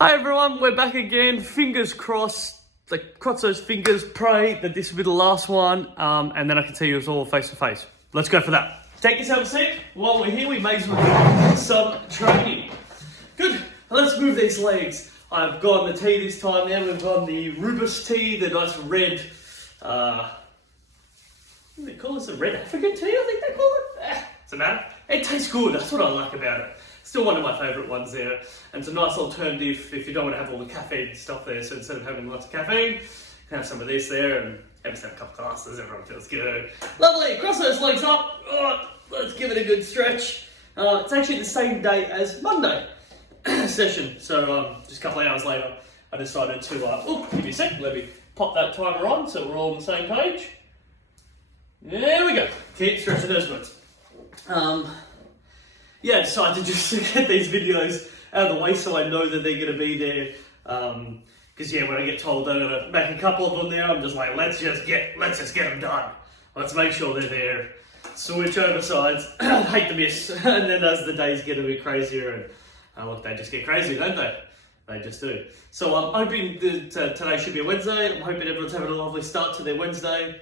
Hi everyone, we're back again. Fingers crossed, like cross those fingers, pray that this will be the last one, and then I can see you all face to face. Let's go for that. Take yourself a seat. While we're here, we may as well do some training. Good, let's move these legs. I've got the tea this time now. We've got the Rubus tea, the nice red, what do they call this? The red African tea, I think they call it. Doesn't matter. It tastes good, that's what I like about it. Still one of my favourite ones there. And it's a nice alternative if you don't want to have all the caffeine stuff there. So instead of having lots of caffeine, you can have some of this there and have a couple of glasses. Everyone feels good. Lovely, cross those legs up. Oh, let's give it a good stretch. It's actually the same day as Monday session. So just a couple of hours later, I decided to, give me a sec, let me pop that timer on so we're all on the same page. There we go. Keep stretching those glutes. I decided to just get these videos out of the way so I know that they're going to be there. Because when I get told I'm going to make a couple of them there, I'm just like, let's just get them done. Let's make sure they're there. Switch over sides. Hate to miss. And then as the days get a bit crazier, and they just get crazier, don't they? They just do. So I'm hoping that today should be a Wednesday. I'm hoping everyone's having a lovely start to their Wednesday.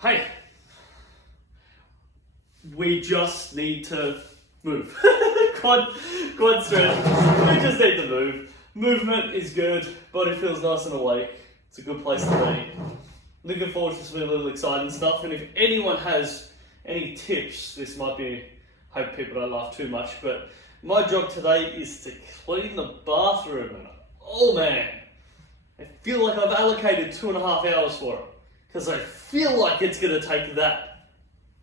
Hey. We just need to move. Quad stretch. We just need to move. Movement is good. Body feels nice and awake. It's a good place to be. Looking forward to some little exciting stuff. And if anyone has any tips, this might be, hope people don't laugh too much, but my job today is to clean the bathroom. And oh man, I feel like I've allocated 2.5 hours for it. Because I feel like it's going to take that.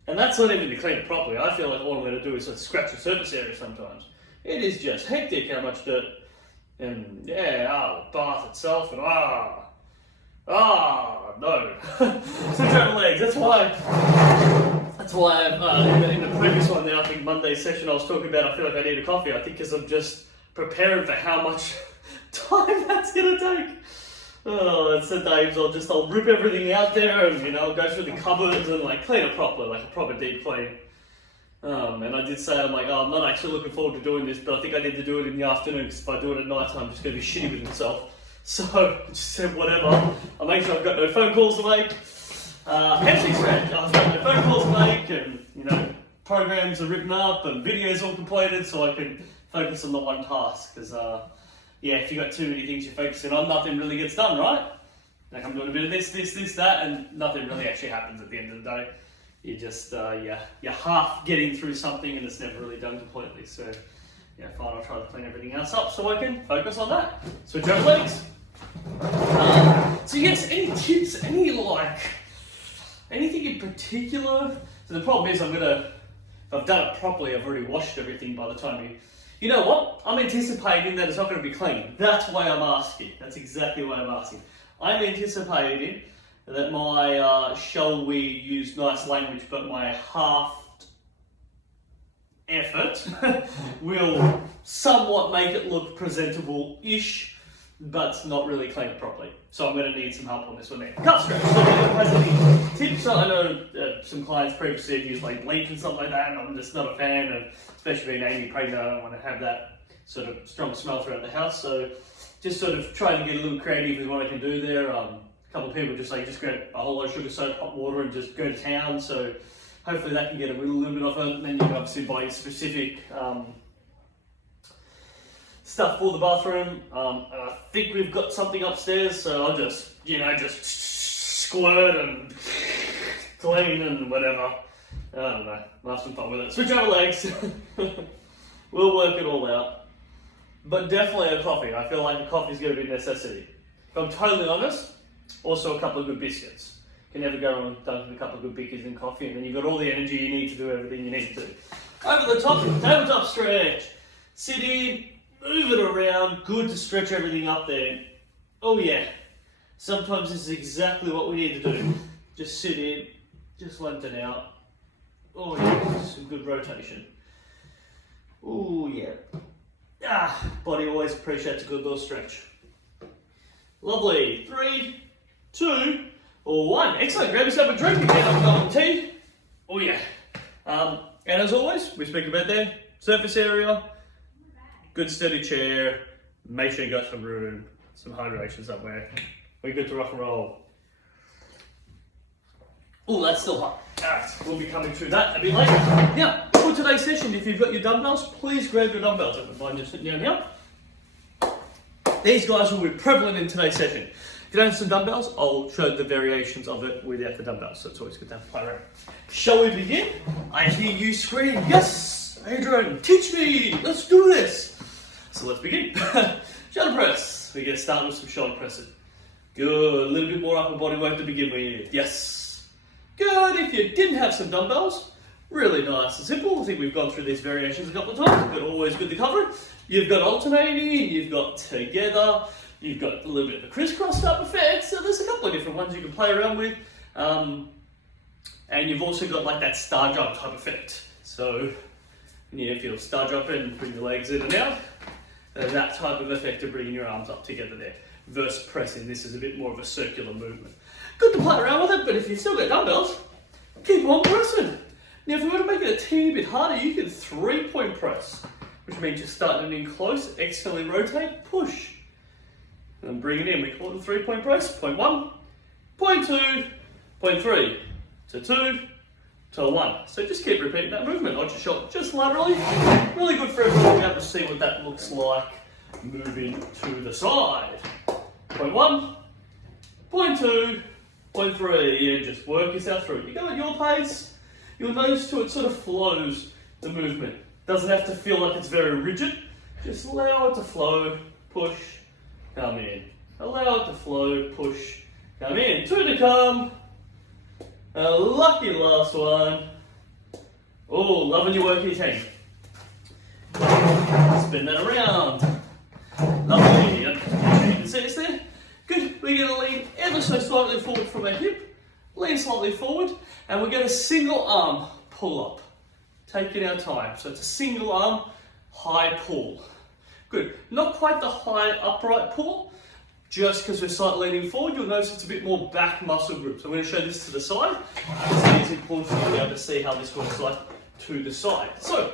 And that's not even to clean it properly. I feel like all I'm going to do is scratch the surface area sometimes. It is just hectic how much dirt. And the bath itself, and no. Switch over legs. That's why in the previous one there, I think Monday's session I was talking about, I feel like I need a coffee. I think because I'm just preparing for how much time that's going to take. It's the days I'll rip everything out there and I'll go through the cupboards and clean it properly, like a proper deep clean. And I did say, I'm not actually looking forward to doing this, but I think I need to do it in the afternoon because if I do it at night time, I'm just going to be shitty with myself. So I just said whatever. I'll make sure I've got no phone calls to make. Hamstring stretch, I've got no phone calls to make, and programs are written up and videos all completed, so I can focus on the one task. Because if you've got too many things you're focusing on, nothing really gets done, right? Like I'm doing a bit of this, that, and nothing really actually happens at the end of the day. You just, you're half getting through something and it's never really done completely. So, fine, I'll try to clean everything else up so I can focus on that. Switch over legs. So yes, any tips, anything in particular? So the problem is if I've done it properly, I've already washed everything by the time you know what? I'm anticipating that it's not going to be clean. That's why I'm asking. That's exactly why I'm asking. I'm anticipating that my, shall we use nice language, but my half effort will somewhat make it look presentable-ish, but not really clean it properly. So I'm going to need some help on this one there. Calf stretch. So anyone has any tips? I know some clients previously have used bleach and stuff like that, and I'm just not a fan of, especially being Amy pregnant, I don't want to have that sort of strong smell throughout the house. So just sort of trying to get a little creative with what I can do there. A couple of people just grab a whole lot of sugar soaked hot water and just go to town. So hopefully that can get a little bit off it. And then you can obviously buy your specific stuff for the bathroom. I think we've got something upstairs, so I'll just squirt and clean and whatever. I don't know, I'll have some fun with it. Switch over legs. We'll work it all out. But definitely a coffee. I feel like a coffee is going to be a necessity. If I'm totally honest, also a couple of good biscuits. You can never go wrong dunking a couple of good biscuits in coffee, and then you've got all the energy you need to do everything you need to do. Over the top, tabletop stretch. Sit in, move it around. Good to stretch everything up there. Oh yeah. Sometimes this is exactly what we need to do. Just sit in, just lengthen out. Oh yeah, some good rotation. Oh yeah. Body always appreciates a good little stretch. Lovely. 3, 2, or 1. Excellent. Grab yourself a drink again. I've got tea. Oh yeah. And as always, we speak about their surface area, good steady chair, make sure you got some room, some hydration somewhere. We're good to rock and roll. Oh, that's still hot. Alright, we'll be coming through that a bit later. Now, for today's session, if you've got your dumbbells, please grab your dumbbells. I don't mind just sitting down here. These guys will be prevalent in today's session. If you don't have some dumbbells, I'll show the variations of it without the dumbbells, so it's always good to have to play around. Shall we begin? I hear you scream, yes, Adrian, teach me, let's do this. So let's begin. Shoulder press. We're going to start with some shoulder pressing. Good, a little bit more upper body work to begin with, yes. Good, if you didn't have some dumbbells, really nice and simple. I think we've gone through these variations a couple of times, but always good to cover it. You've got alternating, you've got together, you've got a little bit of a crisscross type effect, so there's a couple of different ones you can play around with. And you've also got like that star jump type effect. So if you're star jumping, bring your legs in and out, that type of effect of bringing your arms up together there. Versus pressing, this is a bit more of a circular movement. Good to play around with it, but if you've still got dumbbells, keep on pressing. Now if we want to make it a teeny bit harder, you can 3-point press, which means you're starting in close, externally rotate, push. And bring it in, we call it the 3-point press. Point 1, point 2, point 3, to 2, to 1. So just keep repeating that movement. Arch your shoulder just laterally. Really good for everyone to be able to see what that looks like moving to the side. Point 1, point 2, point 3, and just work yourself through. You go at your pace, you'll notice too it sort of flows the movement. Doesn't have to feel like it's very rigid. Just allow it to flow, push, come in. Allow it to flow, push, come in. 2 to come. A lucky last one. Oh, loving your work here, team. Spin that around. Lovely. Yep. You can see this there? Good. We're going to lean ever so slightly forward from our hip. Lean slightly forward. And we're going to single arm pull up. Taking our time. So it's a single arm high pull. Good. Not quite the high upright pull. Just because we're slightly leaning forward, you'll notice it's a bit more back muscle group. So I'm going to show this to the side. It's important for you to be able to see how this looks like to the side. So,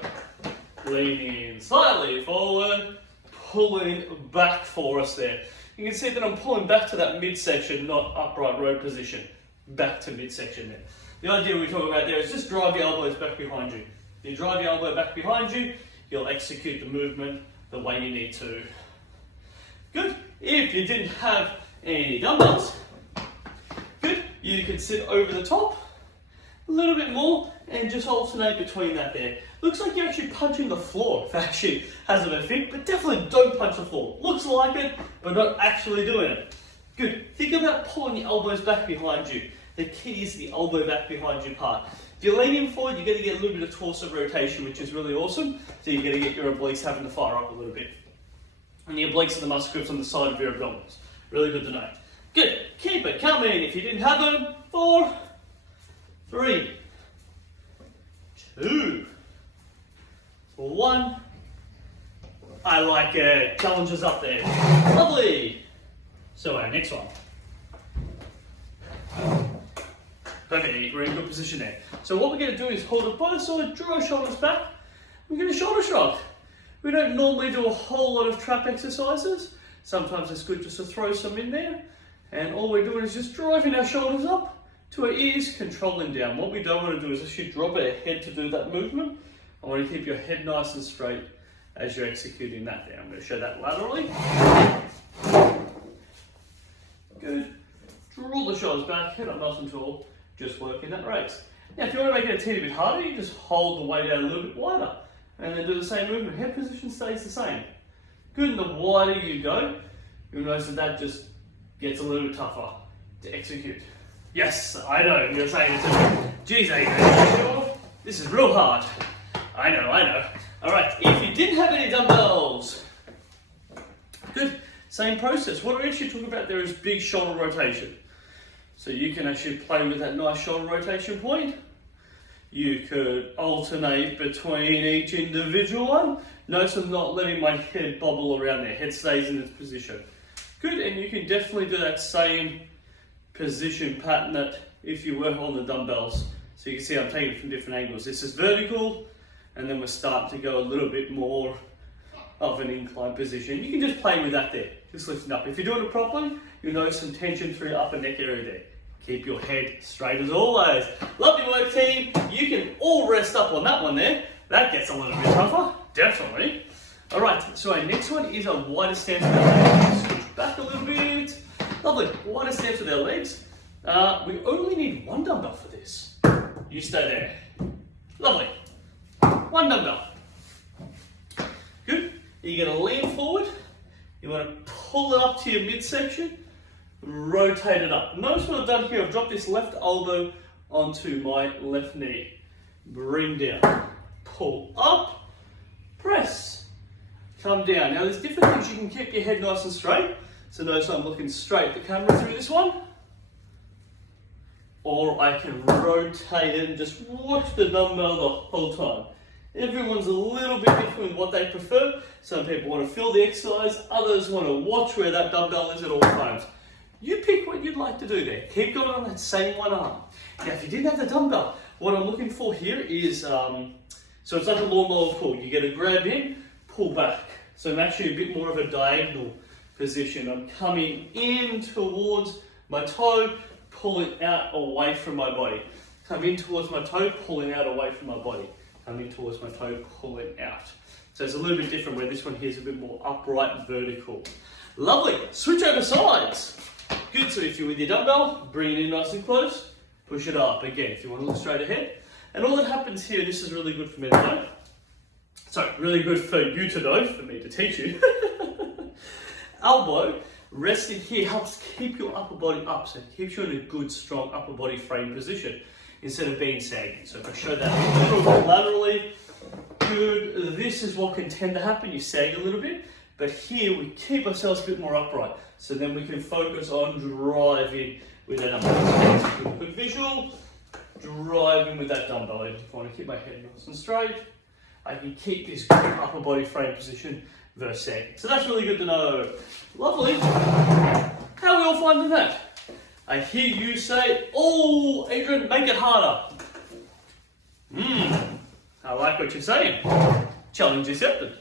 leaning slightly forward, pulling back for us there. You can see that I'm pulling back to that midsection, not upright row position. Back to midsection there. The idea we talk about there is just drive your elbows back behind you. If you drive your elbow back behind you, you'll execute the movement the way you need to. Good. If you didn't have any dumbbells, good, you can sit over the top a little bit more and just alternate between that there. Looks like you're actually punching the floor, if actually has a fit, but definitely don't punch the floor. Looks like it, but not actually doing it. Good. Think about pulling your elbows back behind you. The key is the elbow back behind you part. If you're leaning forward, you're going to get a little bit of torso rotation, which is really awesome. So you're going to get your obliques having to fire up a little bit. And the obliques are the muscle groups on the side of your abdominals. Really good to know. Good. Keep it coming. If you didn't have them, 4, 3, 2, 1. I like it. Challenges up there. Lovely. So our next one. Perfect. We're in a good position there. So what we're going to do is hold it by the side, draw our shoulders back. We're going to shoulder shrug. We don't normally do a whole lot of trap exercises. Sometimes it's good just to throw some in there. And all we're doing is just driving our shoulders up to our ears, controlling down. What we don't want to do is actually drop our head to do that movement. I want to keep your head nice and straight as you're executing that there. I'm going to show that laterally. Good. Draw the shoulders back, head up nice and tall, just working that raise. Now if you want to make it a teeny bit harder, you just hold the weight out a little bit wider. And then do the same movement. Head position stays the same. Good, and the wider you go, you'll notice that that just gets a little bit tougher to execute. Yes, I know, you're saying it to me. Geez, Adrian, sure? This is real hard. I know. Alright, if you didn't have any dumbbells, good, same process. What we're actually talking about there is big shoulder rotation. So you can actually play with that nice shoulder rotation point. You could alternate between each individual one. Notice I'm not letting my head bobble around there. Head stays in its position. Good, and you can definitely do that same position pattern that if you were holding the dumbbells. So you can see I'm taking it from different angles. This is vertical, and then we're starting to go a little bit more of an incline position. You can just play with that there, just lifting up. If you're doing it properly, you'll notice some tension through your upper neck area there. Keep your head straight as always. Love your work, team. You can all rest up on that one there. That gets a little bit tougher, definitely. All right, so our next one is a wider stance with our legs. Switch back a little bit. Lovely, wider stance with our legs. We only need one dumbbell for this. You stay there. Lovely. One dumbbell. Good. You're going to lean forward. You want to pull it up to your midsection. Rotate it up. Notice what I've done here. I've dropped this left elbow onto my left knee. Bring down. Pull up. Press. Come down. Now there's different things you can keep your head nice and straight. So notice I'm looking straight at the camera through this one. Or I can rotate it and just watch the dumbbell the whole time. Everyone's a little bit different with what they prefer. Some people want to feel the exercise, others want to watch where that dumbbell is at all times. You pick what you'd like to do there. Keep going on that same one arm. Now if you didn't have the dumbbell, what I'm looking for here is, so it's like a lawnmower pull. You get a grab in, pull back. So I'm actually a bit more of a diagonal position. I'm coming in towards my toe, pulling out away from my body. Come in towards my toe, pulling out away from my body. Coming towards my toe, pulling out. So it's a little bit different where this one here is a bit more upright, vertical. Lovely. Switch over sides. Good. So if you're with your dumbbell, bring it in nice and close. Push it up. Again, if you want to look straight ahead. And all that happens here, this is really good for me to know. So really good for you to know, for me to teach you. Elbow resting here helps keep your upper body up. So it keeps you in a good, strong upper body frame position, instead of being sagging. So if I show that a little bit laterally, good. This is what can tend to happen. You sag a little bit, but here we keep ourselves a bit more upright. So then we can focus on driving with that dumbbell. Quick visual, driving with that dumbbell. If I want to keep my head nice and straight, I can keep this good upper body frame position versus sagging. So that's really good to know. Lovely. How are we all finding that? I hear you say, oh, Adrian, make it harder. I like what you're saying. Challenge accepted.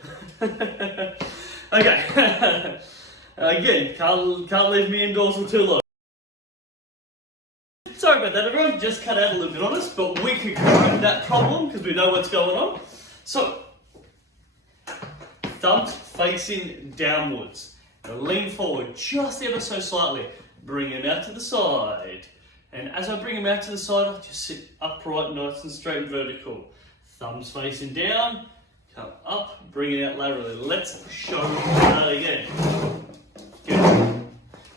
Okay. Again, can't leave me indoors for too long. Sorry about that, everyone. Just cut out a little bit on us, but we can correct that problem because we know what's going on. So, thumbs facing downwards. Now lean forward just ever so slightly. Bring him out to the side. And as I bring him out to the side, I just sit upright, nice and straight and vertical. Thumbs facing down, come up, bring it out laterally. Let's show that again. Good.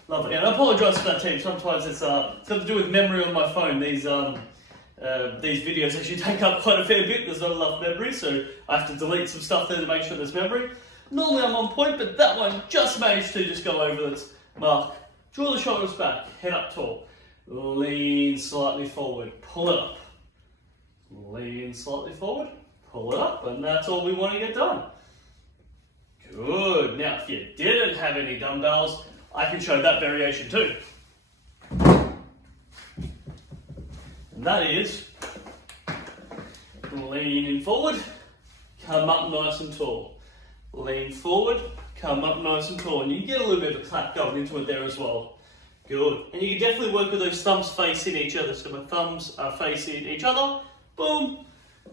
Lovely. And I apologise for that, team. Sometimes it's got to do with memory on my phone. These videos actually take up quite a fair bit. There's not enough memory, so I have to delete some stuff there to make sure there's memory. Normally I'm on point, but that one just managed to just go over its mark. Draw the shoulders back, head up tall. Lean slightly forward, pull it up. Lean slightly forward, pull it up, and that's all we want to get done. Good. Now, if you didn't have any dumbbells, I can show that variation too. And that is leaning forward, come up nice and tall. Lean forward, come up nice and tall. And you get a little bit of a clap going into it there as well. Good. And you can definitely work with those thumbs facing each other. So my thumbs are facing each other. Boom.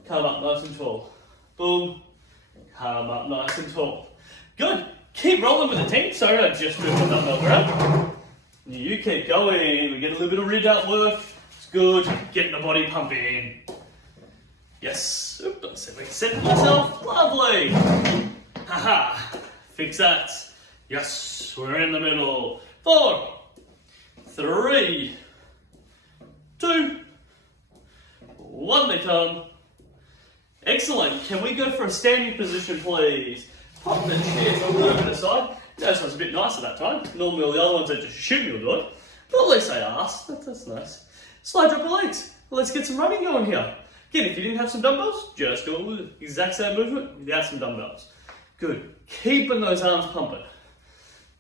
Come up nice and tall. Boom. Come up nice and tall. Good. Keep rolling with the team. Sorry, I just moved the dumbbell grab. You keep going. We get a little bit of rid out work. It's good. Getting the body pumping. Yes. Oops, I said reset myself. Lovely. Haha. Fix that. Yes. We're in the middle. 4, 3, 2, 1, they come. Excellent. Can we go for a standing position, please? Pop the chairs a little bit aside. This one's a bit nicer that time. Normally all the other ones are just shoot me or do it. But at least I asked. That's nice. Slide drop the legs. Let's get some running going here. Again, if you didn't have some dumbbells, just do it with the exact same movement without some dumbbells. Good. Keeping those arms pumping.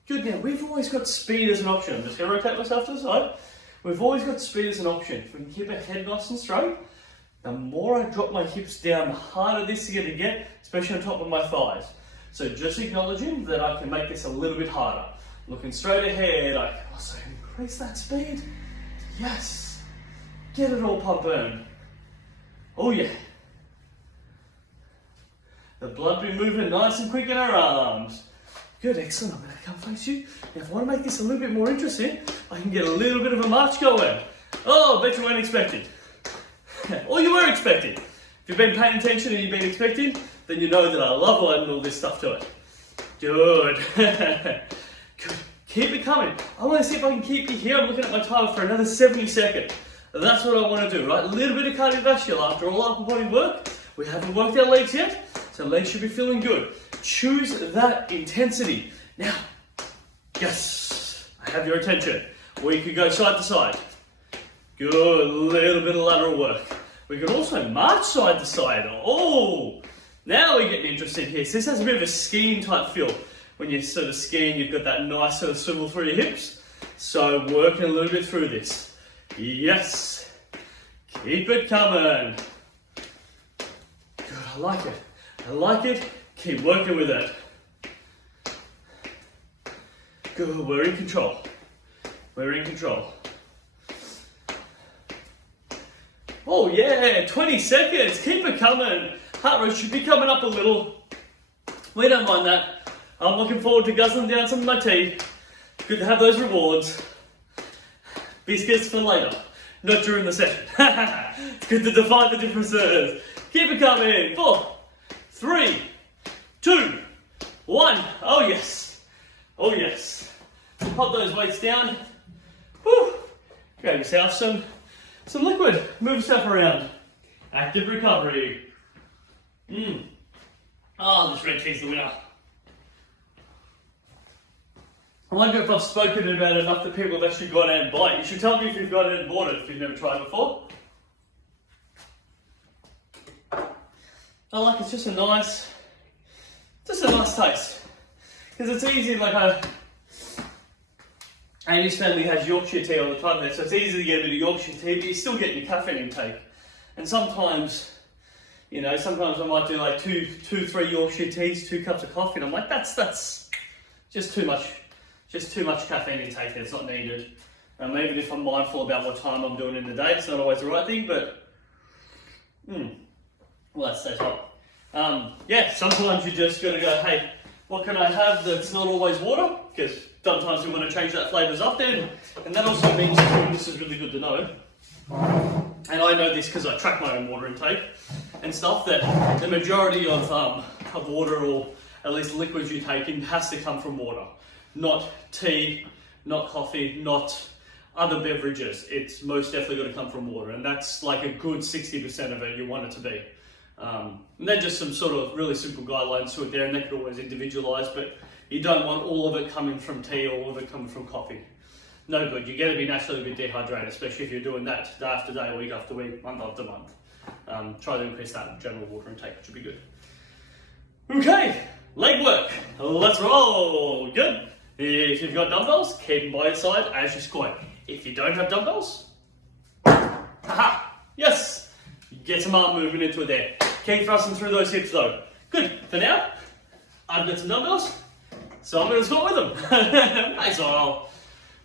Good. Now, we've always got speed as an option. I'm just going to rotate myself to the side. We've always got speed as an option. If we can keep our head nice and straight, the more I drop my hips down, the harder this is going to get, especially on top of my thighs. So just acknowledging that I can make this a little bit harder. Looking straight ahead, I can also increase that speed. Yes. Get it all pump burn. Oh yeah. The blood be moving nice and quick in our arms. Good, excellent. I'm going to come face you. Now if I want to make this a little bit more interesting, I can get a little bit of a march going. Oh, I bet you weren't expecting. Or you were expecting. If you've been paying attention and you've been expecting, then you know that I love adding all this stuff to it. Good. Good. Keep it coming. I want to see if I can keep you here. I'm looking at my time for another 70 seconds. And that's what I want to do, right? A little bit of cardiovascular after all upper body work. We haven't worked our legs yet, so legs should be feeling good. Choose that intensity. Now, yes, I have your attention. Or you could go side to side. Good, a little bit of lateral work. We can also march side to side. Oh, now we're getting interested here. So this has a bit of a skiing type feel. When you're sort of skiing, you've got that nice sort of swivel through your hips. So working a little bit through this. Yes, keep it coming. Good, I like it. I like it. Keep working with it. Good, we're in control. We're in control. Oh yeah, 20 seconds. Keep it coming. Heart rate should be coming up a little. We don't mind that. I'm looking forward to guzzling down some of my tea. Good to have those rewards. Biscuits for later, not during the session. It's good to define the differences. Keep it coming. 4, 3, 2, 1. Oh yes. Oh yes. Pop those weights down. Whew. Grab yourself some liquid. Move yourself around. Active recovery. Oh, this red tea's the winner. I wonder if I've spoken about it enough that people have actually gone out and bought it. You should tell me if you've gone out and bought it if you've never tried it before. I like it's just a nice taste. Because it's easy, like Amy's family has Yorkshire tea all the time there, so it's easy to get a bit of Yorkshire tea, but you're still getting your caffeine intake. And sometimes, you know, sometimes I might do like two, 3 Yorkshire teas, 2 cups of coffee, and I'm like, that's just too much. Just too much caffeine intake that's not needed. Even if I'm mindful about what time I'm doing in the day, it's not always the right thing, but well, that stays hot. Yeah, sometimes you just gotta go, hey, what can I have that's not always water? Because sometimes we want to change that flavours up then. And that also means, this is really good to know, and I know this because I track my own water intake and stuff, that the majority of water, or at least liquids you take in, has to come from water. Not tea, not coffee, not other beverages. It's most definitely going to come from water, and that's like a good 60% of it you want it to be. And then just some sort of really simple guidelines to it there, and they could always individualise, but you don't want all of it coming from tea or all of it coming from coffee. No good. You're going to be naturally a bit dehydrated, especially if you're doing that day after day, week after week, month after month. Try to increase that general water intake, which would be good. Okay, leg work. Let's roll. Good. If you've got dumbbells, keep them by your side as you squat. If you don't have dumbbells, haha, yes, get some arm movement into it there. Keep thrusting through those hips though. Good, for now, I've got some dumbbells, so I'm going to squat with them. Hey, so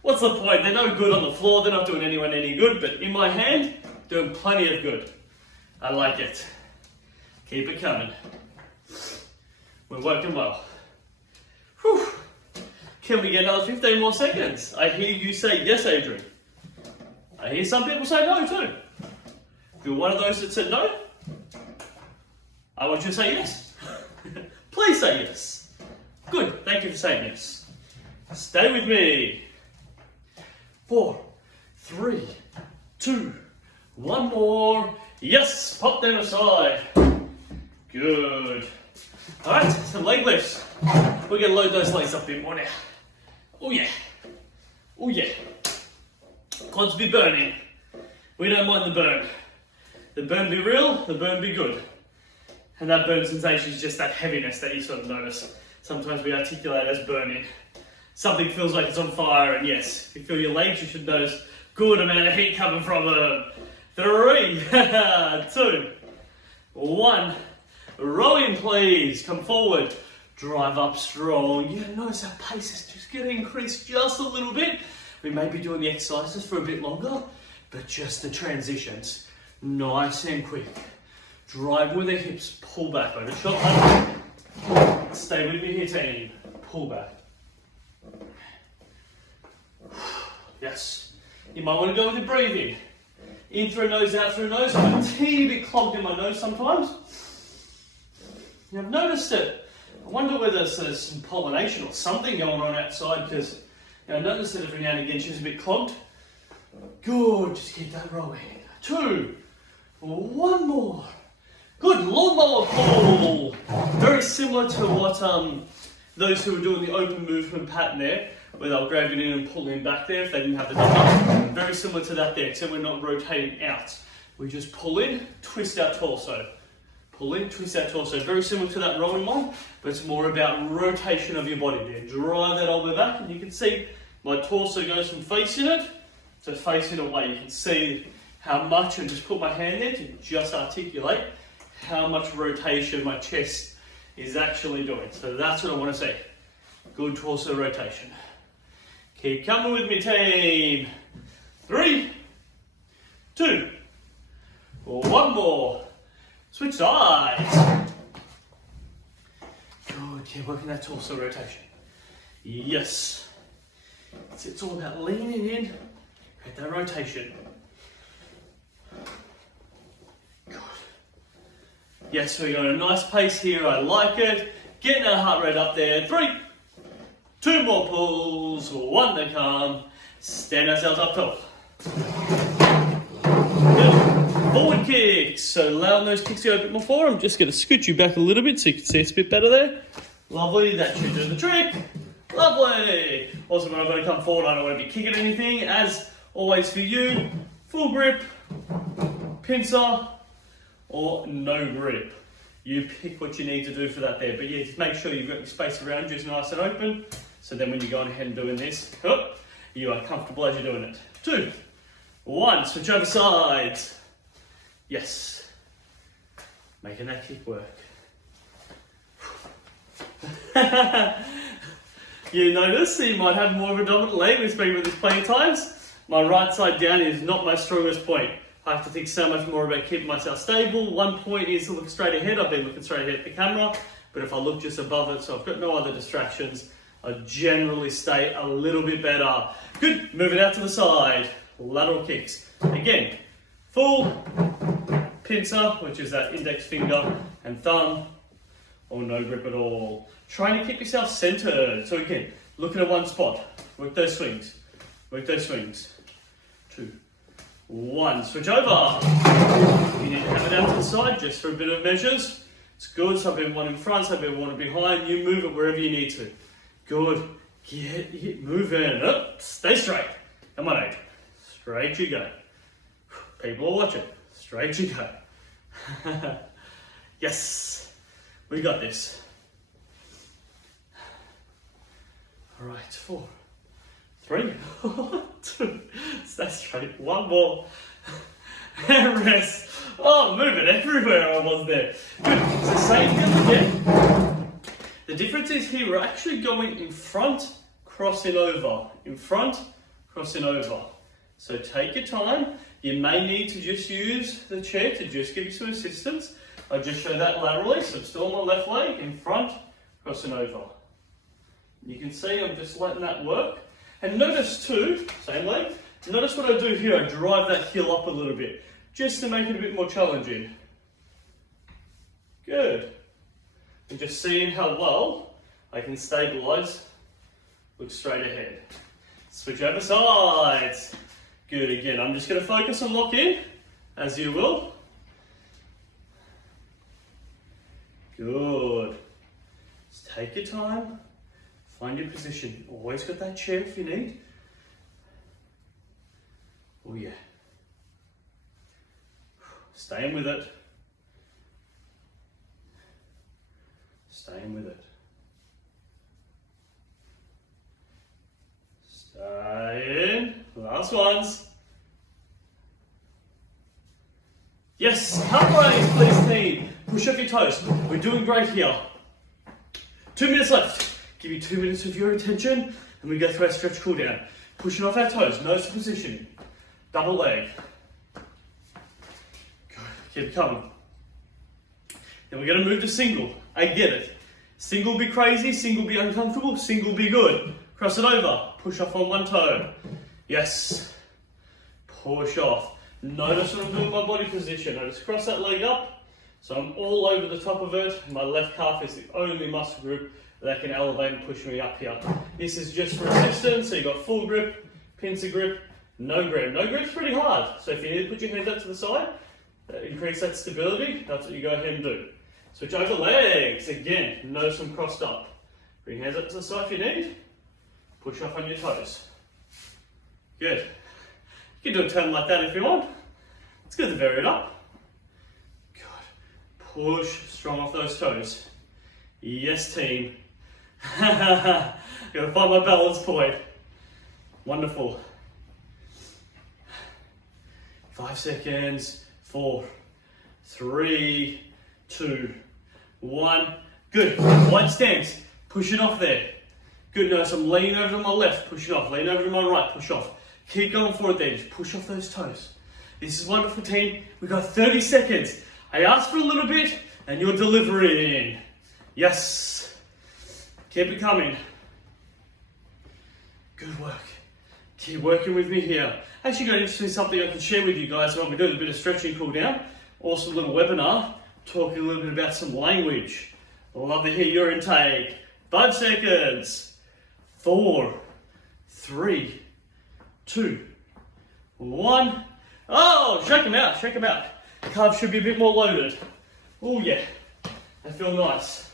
what's the point? They're no good on the floor, they're not doing anyone any good, but in my hand, doing plenty of good. I like it. Keep it coming. We're working well. Whew. Can we get another 15 more seconds? I hear you say yes, Adrian. I hear some people say no too. If you're one of those that said no, I want you to say yes. Please say yes. Good, thank you for saying yes. Stay with me. 4, 3, 2, 1 more. Yes, pop them aside. Good. All right, some leg lifts. We're gonna load those legs up a bit more now. Oh yeah. Oh yeah. Quads be burning. We don't mind the burn. The burn be real, the burn be good. And that burn sensation is just that heaviness that you sort of notice. Sometimes we articulate as burning. Something feels like it's on fire, and yes, if you feel your legs, you should notice good amount of heat coming from them. 3, 2, 1. Rowing, please. Come forward. Drive up strong. Yeah, notice our pace is just going to increase just a little bit. We may be doing the exercises for a bit longer, but just the transitions. Nice and quick. Drive with the hips, pull back over shoulder. Stay with me here, team. Pull back. Yes. You might want to go with your breathing. In through nose, out through nose. I'm a teeny bit clogged in my nose sometimes. And I've noticed it. I wonder whether there's some pollination or something going on outside, because I noticed that every now and again she's a bit clogged. Good, just keep that rolling. 2, 1 more. Good, lawnmower pull. Very similar to what those who were doing the open movement pattern there, where they'll grab it in and pull in back there if they didn't have the dumbbell. Very similar to that there, except we're not rotating out. We just pull in, twist our torso. Pull in, twist our torso. Very similar to that rowing one, but it's more about rotation of your body there. Drive that elbow back, and you can see my torso goes from facing it to facing away. You can see how much, and just put my hand there to just articulate how much rotation my chest is actually doing. So that's what I want to see. Good torso rotation. Keep coming with me, team. 3, 2, 1 more. Switch sides. Good, keep working that torso rotation. Yes. It's all about leaning in, create that rotation. Good. Yes, we're going a nice pace here, I like it. Getting our heart rate up there. 3, 2 more pulls, 1 to come. Stand ourselves up top. Good. Forward kicks. So allowing those kicks to go a bit more forward. I'm just going to scoot you back a little bit so you can see us a bit better there. Lovely, that should do the trick. Lovely. Also, when I'm going to come forward, I don't want to be kicking anything. As always for you, full grip, pincer, or no grip. You pick what you need to do for that there. But yeah, just make sure you've got your space around you is nice and open. So then when you're going ahead and doing this, you are comfortable as you're doing it. 2, 1, switch over sides. Yes. Making that kick work. You notice you might have more of a dominant leg. We've spoken about this plenty of times. My right side down is not my strongest point. I have to think so much more about keeping myself stable. One point is to look straight ahead. I've been looking straight ahead at the camera, but if I look just above it, so I've got no other distractions, I generally stay a little bit better. Good, move it out to the side. Lateral kicks. Again, full pincer, which is that index finger and thumb, or no grip at all. Trying to keep yourself centered. So again, looking at one spot. Work those swings. Work those swings. 2, 1. Switch over. You need to have it out to the side just for a bit of measures. It's good. Some people want it in front, some people want it behind. You move it wherever you need to. Good. Get it moving. Up. Stay straight. Come on, Adrian. Straight you go. People are watching. Straight you go. Yes. We got this. All right, 4, 3, 2, stay straight. 1 more. And rest. Oh, moving everywhere I was there. Good. So same deal again. The difference is here we're actually going in front, crossing over. In front, crossing over. So take your time. You may need to just use the chair to just give you some assistance. I'll just show that laterally. So I'm still on my left leg, in front, crossing over. You can see I'm just letting that work. And notice too, same leg, notice what I do here, I drive that heel up a little bit, just to make it a bit more challenging. Good. And just seeing how well I can stabilise, look straight ahead. Switch over sides. Good, again, I'm just going to focus on lock in, as you will. Good. Just take your time. Find your position. Always got that chair if you need. Oh yeah. Staying with it. Staying with it. Stay in. Last ones. Yes, upright, please team. Push up your toes. We're doing great here. 2 minutes left. Give you 2 minutes of your attention, and we go through our stretch cool down. Pushing off our toes, nose to position. Double leg. Good, keep it coming. Then we're gonna move to single. I get it. Single be crazy, single be uncomfortable, single be good. Cross it over, push off on one toe. Yes. Push off. Notice when I'm doing my body position. I just cross that leg up, so I'm all over the top of it. My left calf is the only muscle group that can elevate and push me up here. This is just for resistance, so you've got full grip, pincer grip, no grip. No grip's pretty hard, so if you need to put your hands out to the side, increase that stability, that's what you go ahead and do. Switch over legs, again, notice them crossed up. Bring hands up to the side if you need, push off on your toes. Good. You can do a turn like that if you want. It's good to vary it up. Good. Push strong off those toes. Yes, team. Gotta find my balance point. Wonderful. 5 seconds. 4, 3, 2, 1. Good. Wide stance. Push it off there. Good. Notice I'm leaning over to my left. Push it off. Lean over to my right. Push off. Keep going forward there. Just push off those toes. This is wonderful, team. We've got 30 seconds. I asked for a little bit, and you're delivering. Yes. Keep it coming. Good work. Keep working with me here. Actually got interesting something I can share with you guys while we're doing a bit of stretching cool down. Also a little webinar, talking a little bit about some language. I'd love to hear your intake. 5 seconds. 4, 3, 2, 1. Oh, shake them out, shake them out. Calves should be a bit more loaded. Oh yeah, they feel nice.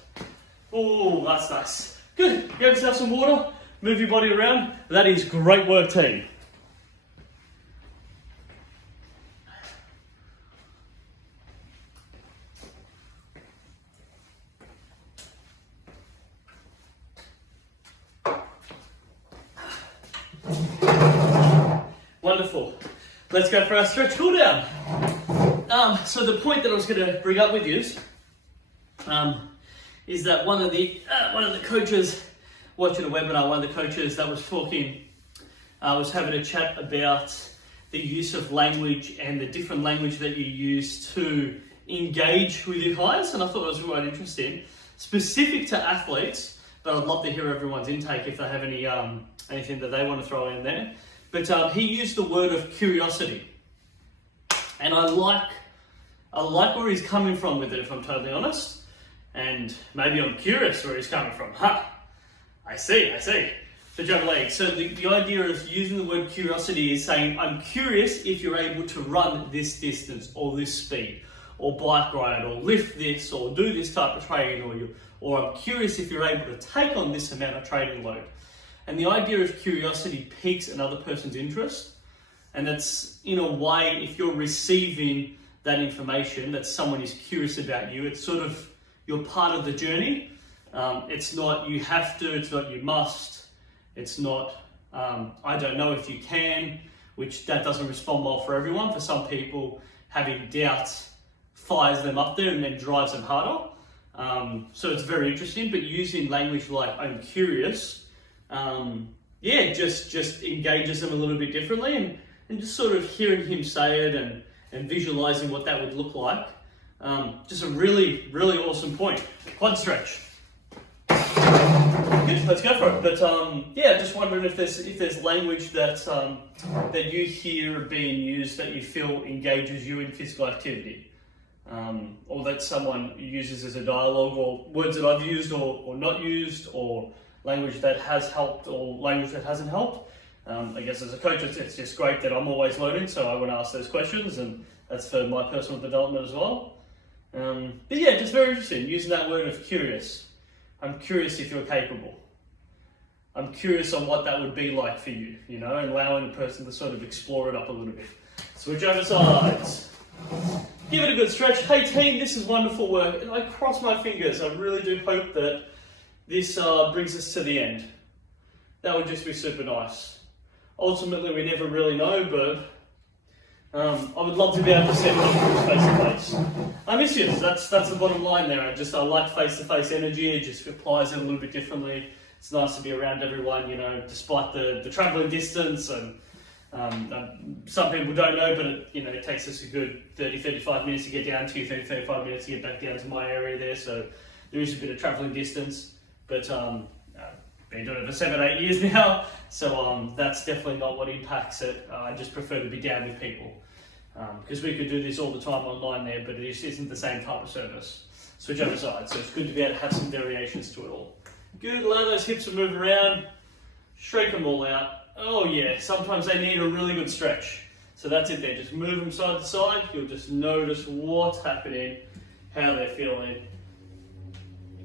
Oh, that's nice. Good, grab yourself some water, move your body around. That is great work, team. Wonderful. Let's go for our stretch cool down. So the point that I was going to bring up with you is that one of the coaches watching a webinar, one of the coaches that was talking, was having a chat about the use of language and the different language that you use to engage with your clients, and I thought it was quite interesting, specific to athletes. But I'd love to hear everyone's intake if they have any anything that they want to throw in there. But he used the word of curiosity, and I like where he's coming from with it, if I'm totally honest. And maybe I'm curious where he's coming from. I see. The jump leg. So the idea of using the word curiosity is saying, I'm curious if you're able to run this distance or this speed, or bike ride, or lift this, or do this type of training, or I'm curious if you're able to take on this amount of training load. And the idea of curiosity piques another person's interest. And that's, in a way, if you're receiving that information, that someone is curious about you, it's sort of, you're part of the journey. It's not you have to, it's not you must, it's not I don't know if you can, which that doesn't respond well for everyone. For some people, having doubts fires them up there and then drives them harder. So it's very interesting, but using language like I'm curious, just engages them a little bit differently, and just sort of hearing him say it and visualizing what that would look like. Just a really, really awesome point. Quad stretch. Good, let's go for it. But just wondering if there's language that you hear being used that you feel engages you in physical activity, or that someone uses as a dialogue, or words that I've used or not used, or language that has helped or language that hasn't helped. I guess as a coach, it's just great that I'm always learning, so I want to ask those questions, and that's for my personal development as well. Just very interesting, using that word of curious. I'm curious if you're capable. I'm curious on what that would be like for you, and allowing the person to sort of explore it up a little bit. Switch over sides. Give it a good stretch. Hey team, this is wonderful work, and I cross my fingers. I really do hope that this brings us to the end. That would just be super nice. Ultimately, we never really know, but I would love to be able to see everyone face to face. I miss you. That's the bottom line there. I like face-to-face energy. It just applies it a little bit differently. It's nice to be around everyone, you know, despite the travelling distance. And some people don't know, but it takes us a good 30-35 minutes to get down to you, 30-35 minutes to get back down to my area there. So there is a bit of travelling distance, but been doing it for 7-8 years now, so that's definitely not what impacts it. I just prefer to be down with people, because we could do this all the time online there, but it just isn't the same type of service. Switch over sides, so it's good to be able to have some variations to it all. Good, allow those hips to move around, shake them all out. Oh yeah, sometimes they need a really good stretch. So that's it there, just move them side to side. You'll just notice what's happening, how they're feeling.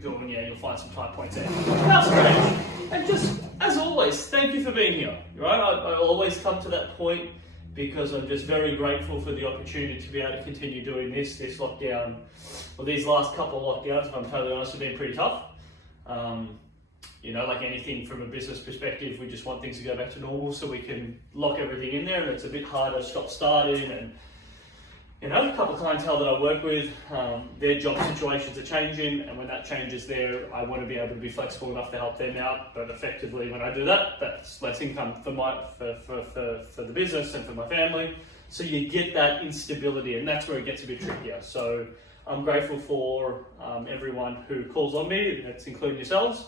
Good, and yeah, you'll find some tight points there. Now stretch. And just, as always, thank you for being here, right? I always come to that point because I'm just very grateful for the opportunity to be able to continue doing this lockdown, or these last couple of lockdowns, if I'm totally honest, have been pretty tough. Like anything from a business perspective, we just want things to go back to normal so we can lock everything in there, and it's a bit harder to stop starting. And a couple of clientele that I work with, their job situations are changing, and when that changes there, I want to be able to be flexible enough to help them out. But effectively, when I do that, that's less income for the business and for my family. So you get that instability, and that's where it gets a bit trickier. So I'm grateful for everyone who calls on me, that's including yourselves,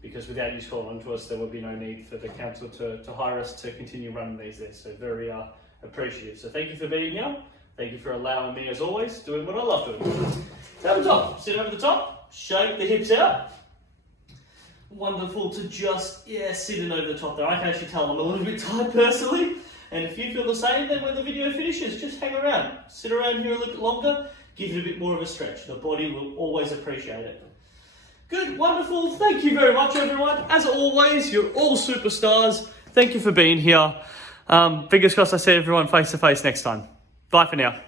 because without you calling on to us, there would be no need for the council to hire us to continue running these there. So very appreciative. So thank you for being here. Thank you for allowing me, as always, doing what I love doing. Tabletop, sit over the top, shake the hips out. Wonderful to just, sitting over the top there. I can actually tell I'm a little bit tired personally. And if you feel the same, then when the video finishes, just hang around. Sit around here a little bit longer, give it a bit more of a stretch. The body will always appreciate it. Good, wonderful. Thank you very much, everyone. As always, you're all superstars. Thank you for being here. Fingers crossed I see everyone face to face next time. Bye for now.